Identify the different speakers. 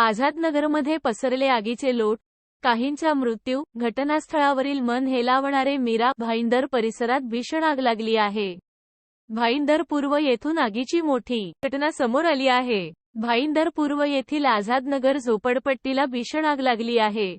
Speaker 1: आझादनगरमध्ये पसरले आगीचे लोट काहींचा मृत्यू घटनास्थळावरील मन हेलावणारे मीरा भाईंदर परिसरात भीषण आग लागली आहे. भाईंदर पूर्व येथून आगीची मोठी घटना समोर आली आहे. भाईंदर पूर्व येथील आझादनगर झोपडपट्टीला भीषण आग लागली आहे.